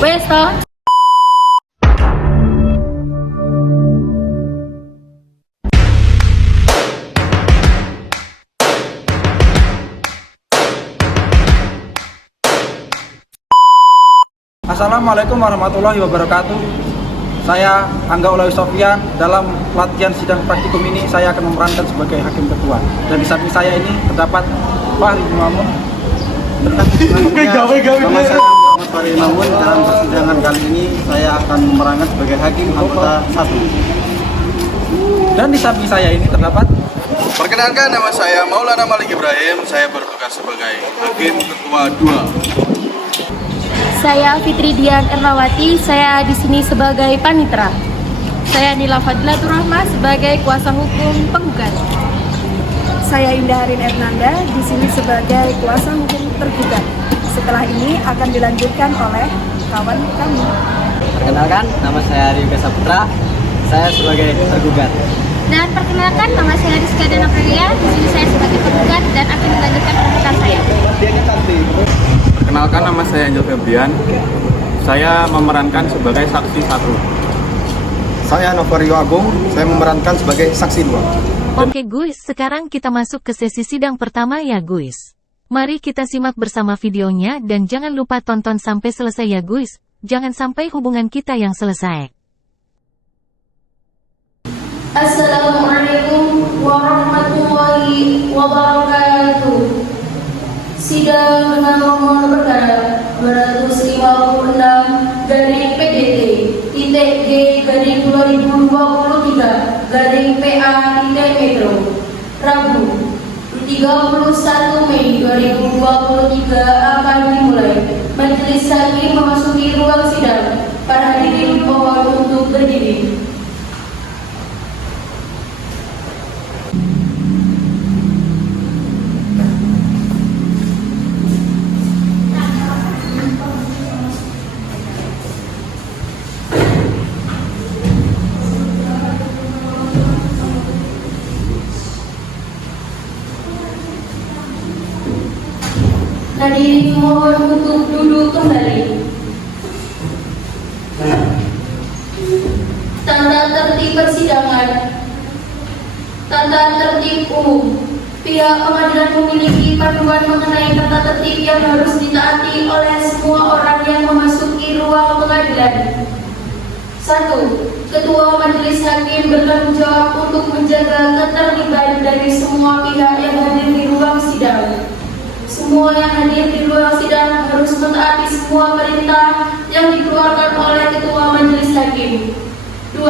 Wes toh. Assalamualaikum warahmatullahi wabarakatuh. Saya Angga Ulawi Sofyan. Dalam latihan sidang praktikum ini saya akan memerankan sebagai hakim ketua. Dan di samping saya ini terdapat Fahri Mamun. Sama saya Muhammad Fahri Mamun. Dalam persidangan kali ini saya akan memerankan sebagai hakim anggota 1. Dan di samping saya ini terdapat Perkenalkan, nama saya Maulana Malik Ibrahim. Saya bertugas sebagai hakim ketua 2. Saya Fitri Dian Ernawati, saya di sini sebagai panitera. Saya Nila Fadlatur Rahma sebagai kuasa hukum penggugat. Saya Indah Harin Ernanda, di sini sebagai kuasa hukum tergugat. Setelah ini akan dilanjutkan oleh kawan kami. Perkenalkan, nama saya Rizka Saputra, saya sebagai tergugat. Dan perkenalkan, nama saya Rizka Dan Aprilia, di sini saya sebagai penggugat dan akan melanjutkan tuntutan saya. Perkenalkan, nama saya Angel Febrian. Saya memerankan sebagai saksi 1. saya Novario Agung. Saya memerankan sebagai saksi 2. Oke guys, sekarang kita masuk ke sesi sidang pertama ya guys. Mari kita simak bersama videonya dan jangan lupa tonton sampai selesai ya guys. Jangan sampai hubungan kita yang selesai. Assalamualaikum warahmatullahi wabarakatuh. Sidang dengan nomor perkara 256 garing PDT titik G garing 2023 garing PA titik Metro Rabu 31 Mei 2023 akan dimulai. Majelis hakim memasuki ruang sidang. Para hadirin mohon untuk berdiri. Hadirin mohon untuk duduk kembali. Tanda tertib persidangan. Tata tertib umum. Pihak pengadilan memiliki panduan mengenai tata tertib yang harus ditaati oleh semua orang yang memasuki ruang pengadilan. 1. Ketua Majelis Hakim bertanggung jawab untuk menjaga ketertiban dari semua pihak yang hadir di ruang sidang. Semua yang hadir di ruang sidang harus mentaati semua perintah yang dikeluarkan oleh Ketua Majelis Hakim. 2.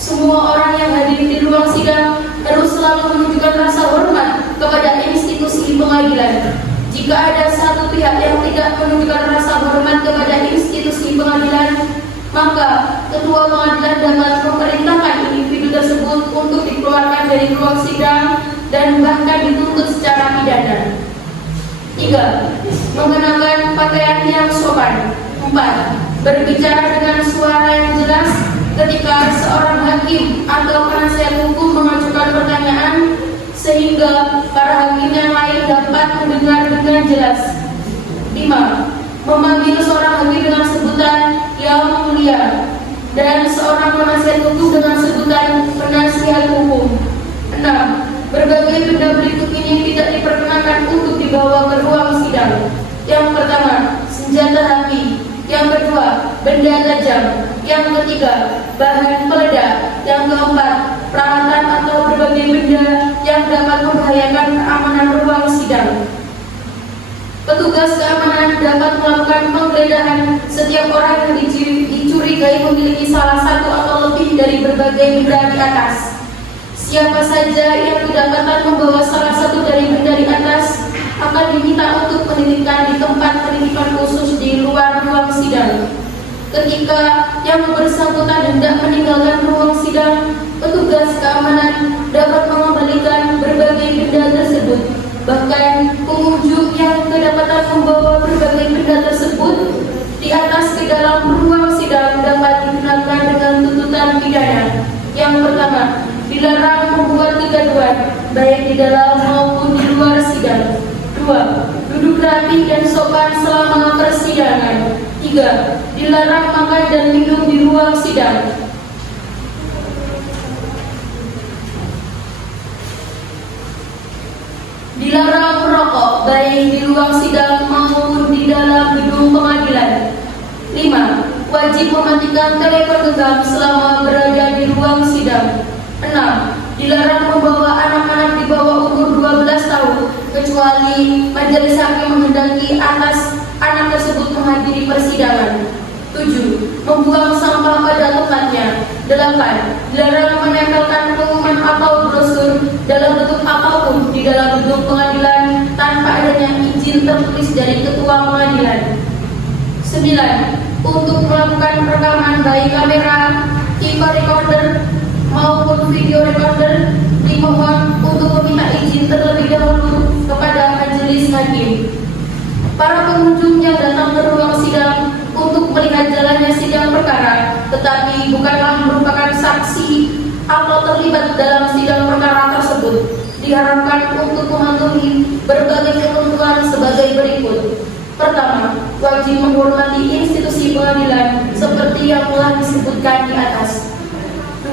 Semua orang yang hadir di ruang sidang harus selalu menunjukkan rasa hormat kepada institusi pengadilan. Jika ada satu pihak yang tidak menunjukkan rasa hormat kepada institusi pengadilan, maka Ketua Pengadilan dapat memerintahkan individu tersebut untuk dikeluarkan dari ruang sidang dan bahkan dituntut secara pidana. 3. Mengenakan pakaian yang sopan. 4. Berbicara dengan suara yang jelas ketika seorang hakim atau penasihat hukum mengajukan pertanyaan sehingga para hakim yang lain dapat mendengar dengan jelas. 5. Memanggil seorang hakim dengan sebutan yang mulia dan seorang penasihat hukum dengan sebutan penasihat hukum. 6. Berbagai benda berikut ini tidak diperkenankan untuk dibawa ke ruang sidang. Yang pertama, senjata api. Yang kedua, benda tajam. Yang ketiga, bahan peledak. Yang keempat, peralatan atau berbagai benda yang dapat membahayakan keamanan ruang sidang. Petugas keamanan dapat melakukan penggeledahan setiap orang yang dicurigai memiliki salah satu atau lebih dari berbagai benda di atas. Siapa saja yang kedapatan membawa salah satu dari benda di atas akan diminta untuk penitipan di tempat penitipan khusus di luar ruang sidang. Ketika yang bersangkutan hendak meninggalkan ruang sidang, petugas keamanan dapat mengembalikan berbagai benda tersebut. Bahkan pengunjung yang kedapatan membawa berbagai benda tersebut di atas ke dalam ruang sidang dapat dikenakan dengan tuntutan pidana. Yang pertama, dilarang membuat kegaduhan baik di dalam maupun di luar sidang. 2. Duduk rapi dan sopan selama persidangan. 3. 3. Dilarang makan dan minum di ruang sidang. Dilarang merokok baik di ruang sidang maupun di dalam gedung pengadilan. 5. Wajib mematikan telepon genggam selama berada di ruang sidang. 6. Dilarang membawa anak-anak di bawah umur 12 tahun kecuali majelis hakim menghendaki anak tersebut menghadiri persidangan. 7. Membuang sampah pada tempatnya. 8. Dilarang menempelkan pengumuman atau brosur dalam bentuk apapun di dalam gedung pengadilan tanpa adanya izin tertulis dari ketua pengadilan. 9. Untuk melakukan rekaman baik kamera, video recorder maupun video recorder, dimohon untuk meminta izin terlebih dahulu kepada majelis hakim. Para pengunjung yang datang ke ruang sidang untuk melihat jalannya sidang perkara, tetapi bukanlah merupakan saksi atau terlibat dalam sidang perkara tersebut, diharapkan untuk mematuhi berbagai ketentuan sebagai berikut. Pertama, wajib menghormati institusi pengadilan seperti yang telah disebutkan di atas. 2.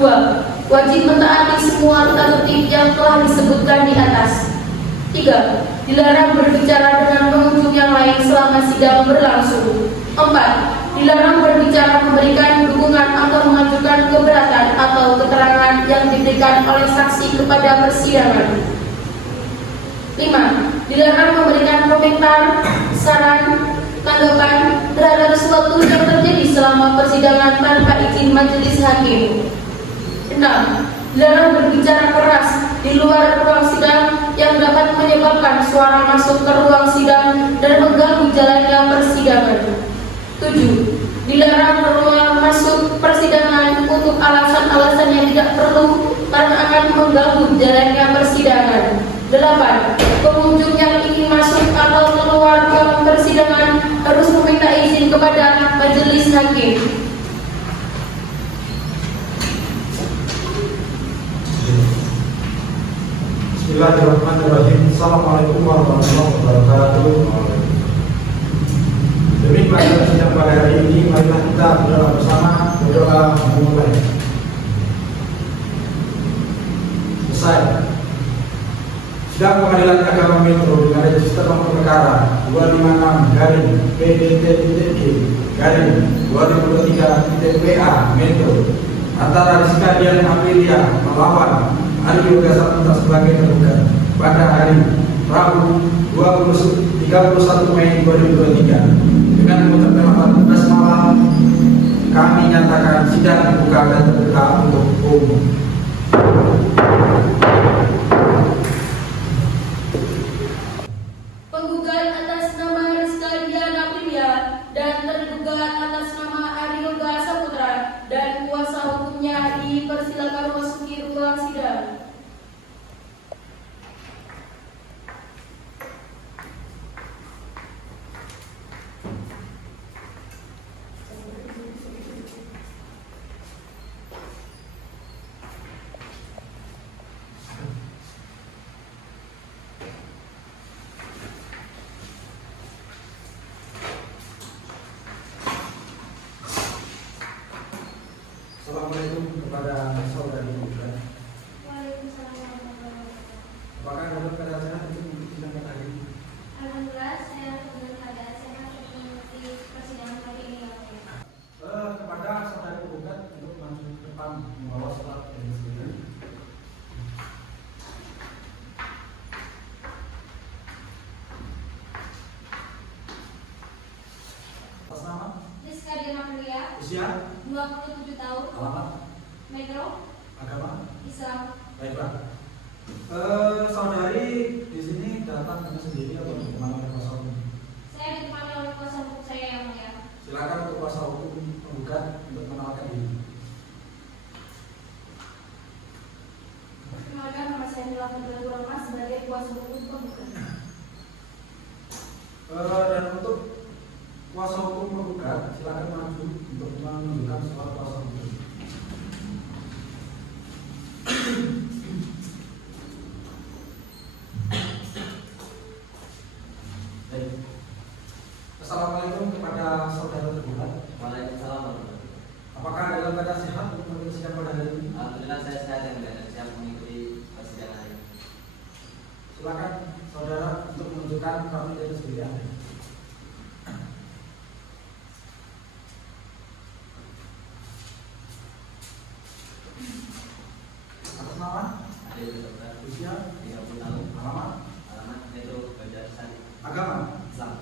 Wajib mentaati semua tata tertib yang telah disebutkan di atas. 3. Dilarang berbicara dengan pengunjung yang lain selama sidang berlangsung. 4. Dilarang berbicara, memberikan dukungan atau mengajukan keberatan atau keterangan yang diberikan oleh saksi kepada persidangan. 5. Dilarang memberikan komentar, saran, tanggapan terhadap sesuatu yang terjadi selama persidangan tanpa izin majelis hakim. 6. Dilarang berbicara keras di luar ruang sidang yang dapat menyebabkan suara masuk ke ruang sidang dan mengganggu jalannya persidangan. 7. Dilarang ruang masuk persidangan untuk alasan-alasan yang tidak perlu karena akan mengganggu jalannya persidangan. 8. Pengunjung yang ingin masuk atau keluar ruang persidangan harus meminta izin kepada majelis hakim. Bismillahirrahmanirrahim. Assalamualaikum warahmatullahi wabarakatuh. Demi pelajaran sidang pada hari ini, marilah kita berdoa bersama. Berdoa memulai. Selesai. Sidang Pengadilan Agama Metro dengan register nomor perkara 256-PDT-2023-PA Metro antara Rizka Dian Aprilia melawan Ari Yoga Saputra sebagai tergugat pada hari Rabu 31 Mei 2023 dengan mengucapkan 14 malam kami nyatakan sidang dibuka dan terbuka untuk umum. Penggugat atas nama Rizka Dian Aprilia dan tergugat atas nama Ari Yoga Saputra dan kuasa hukumnya dipersilakan memasuki ruang sidang. Assalamualaikum kepada saudari Ibu. Waalaikumsalam warahmatullahi wabarakatuh. Apakah dapat keadaan sehat untuk sidang pada hari ini? Alhamdulillah, saya dalam keadaan sehat untuk mengikuti persidangan hari ini. Kepada saudari penggugat untuk maju ke depan membawa surat identitas. Atas nama, Rizka Dian Aprilia, usia, 27 tahun, alamat, Metro, agama. Islam. Baik, Pak. Saudari di sini datang dengan sendiri atau bagaimana oleh kuasa hukum? Saya ditemani oleh kuasa hukum saya yang mulia. Silakan untuk kuasa hukum penggugat untuk mengenalkan diri. Perkenalkan, nama saya Nila Fadila Rahma sebagai kuasa hukum penggugat. Dan untuk kuasa hukum penggugat, silakan maju untuk menunjukkan surat kuasa hukum. Baik. Assalamualaikum kepada saudara tergugat. saudara sehat untuk mengikuti sidang pada hari ini? Alhamdulillah saya sehat yang mulia dan siap mengikuti persidangan hari ini. Silakan saudara untuk menunjukkan kartu identitas diri Anda. Atas nama, Ada yang dokter usia, 30 tahun. alamat, Alamat Metro Banjar Sari. agama. Islam.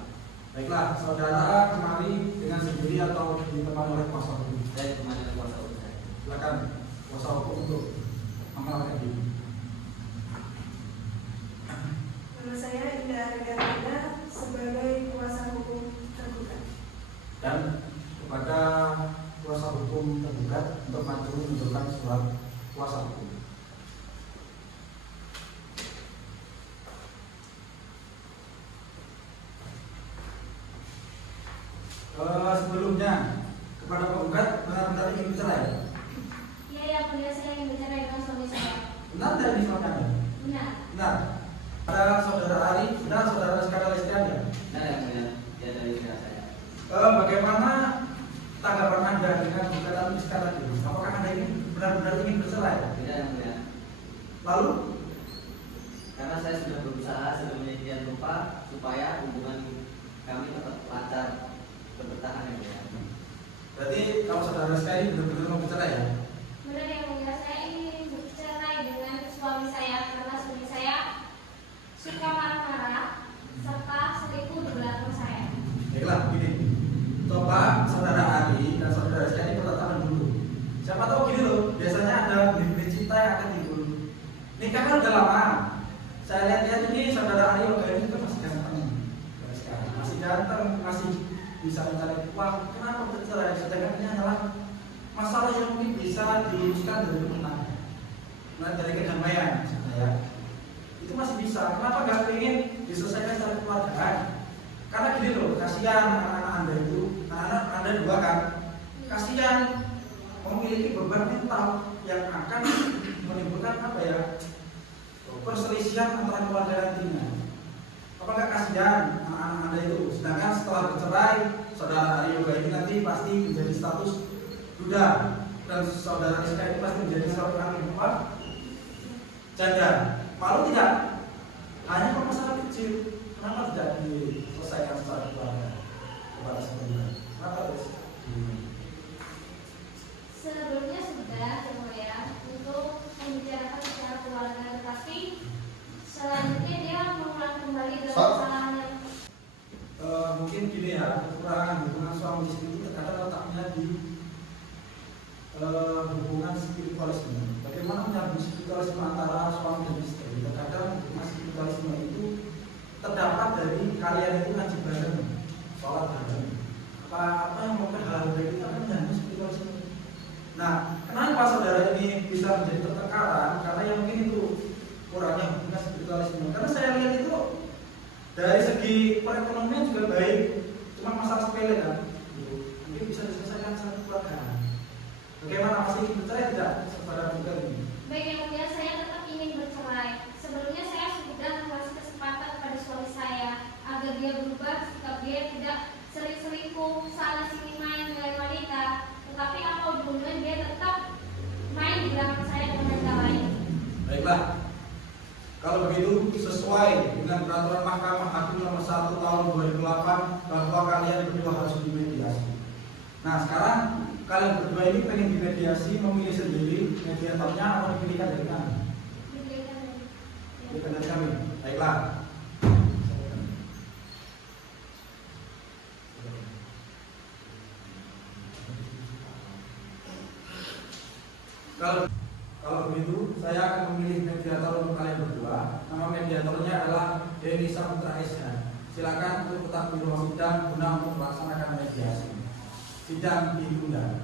Baiklah, saudara kemari dengan sendiri atau ditemani oleh kuasa hukum? Saya kemarin kuasa hukum saya. Silakan kuasa hukum untuk mengenalkan diri. Nama saya Indah Ariganda sebagai kuasa hukum tergugat. Dan kepada kuasa hukum tergugat untuk maju menunjukkan surat kuasa hukum. Sebelumnya kepada penggugat benar-benar ingin bercerai. Iya ya mulia, saya ingin bicara dengan suami saya. Benar tidak ini suami Anda? Benar. Benar. Ada saudara Ari, benar saudara sekadar istri Anda. Benar yang mulia, dia dari istri saya. Bagaimana tanggapan Anda dengan gugatan istri tadi? Apakah Anda ini benar-benar ingin bercerai? Tidak yang mulia. Lalu, Karena saya sudah berusaha sedemikian rupa supaya hubungan kami tetap lancar bertahan yang mulia. berarti kalau saudara sekali benar-benar mau bercerai ya? Benar yang mulia, saya ingin bercerai dengan suami saya karena suami saya suka marah-marah serta selingkuh di belakang saya. Baiklah, begini. Coba saudara Ari dan saudara sekali pertanyaan dulu. Siapa tahu gini loh, biasanya ada bibit cinta yang akan timbul. Nikah kan udah lama. Saya lihat-lihat ini saudara Ari ini kan masih ganteng. Masih ganteng, masih bisa mencari uang. Kenapa bercerai? Sedangkan ini adalah masalah yang mungkin bisa diuruskan dari rumah. Nah, dari kedamaian, ya. Itu masih bisa. Kenapa nggak ingin diselesaikan secara keluargaan? Karena gini loh, kasihan anak-anak Anda itu, anak-anak Anda dua kan, kasihan memiliki beban mental yang akan menimbulkan apa ya, perselisihan antara keluarga nantinya. Apakah kasihan anak-anak Anda itu? Sedangkan setelah bercerai, saudara Ari Yoga ini nanti pasti menjadi status duda, dan saudara Rizka ini pasti menjadi seorang ibu janda. Malu tidak? Hanya permasalahan kecil. Kenapa tidak diselesaikan secara keluarga kepada sebelumnya? Kenapa terus? Sebelumnya sudah ya untuk membicarakan secara keluarga, tetapi selanjutnya dia mengulang kembali dalam kesalahannya. Mungkin gini ya, kekurangan hubungan suami istri itu terkadang letaknya di hubungan spiritualisme. Bagaimana menyambung spiritualisme antara suami dan istri? Terkadang hubungan spiritualisme itu terdapat dari kalian itu ngaji bareng, sholat bareng. Apa yang mungkin hal dari itu akan menyambung spiritualisme. Nah, kenapa saudara ini bisa menjadi pertengkaran? Karena yang mungkin itu kurangnya hubungan spiritualisme. Karena saya lihat itu dari segi perekonomian juga baik, cuma masalah sepele kan. Mungkin bisa diselesaikan secara keluarga. Bagaimana, masih ingin bercerai tidak saudara juga ini? Baik yang mulia, saya tetap ingin bercerai. Sebelumnya saya sudah memberi kesempatan kepada suami saya agar dia berubah sikap dia, tidak sering selingkuh, sana sini main dengan wanita. Tetapi apa ujungnya dia tetap main di belakang saya dengan wanita lain. Baiklah, kalau begitu sesuai dengan peraturan Mahkamah Agung nomor 1 tahun 2008 bahwa kalian berdua harus dimediasi. Nah, sekarang kalian berdua ini pengen dimediasi, memilih sendiri mediatornya atau dipilihkan dari kami? Dipilihkan dari kami. Baiklah. Kalau begitu, saya akan memilih mediator untuk kalian berdua. Nama mediatornya adalah Denny Saputra SH. Silakan untuk tetap di ruang sidang guna untuk melaksanakan mediasi. Sidang ditunda.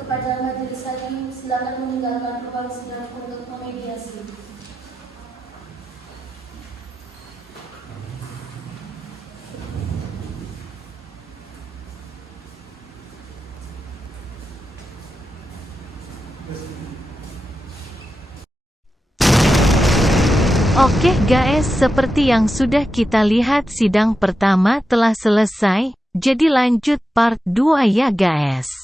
Kepada majelis hakim, silakan meninggalkan ruang sidang untuk memediasi. Oke guys, seperti yang sudah kita lihat sidang pertama telah selesai. Jadi lanjut part 2 ya guys.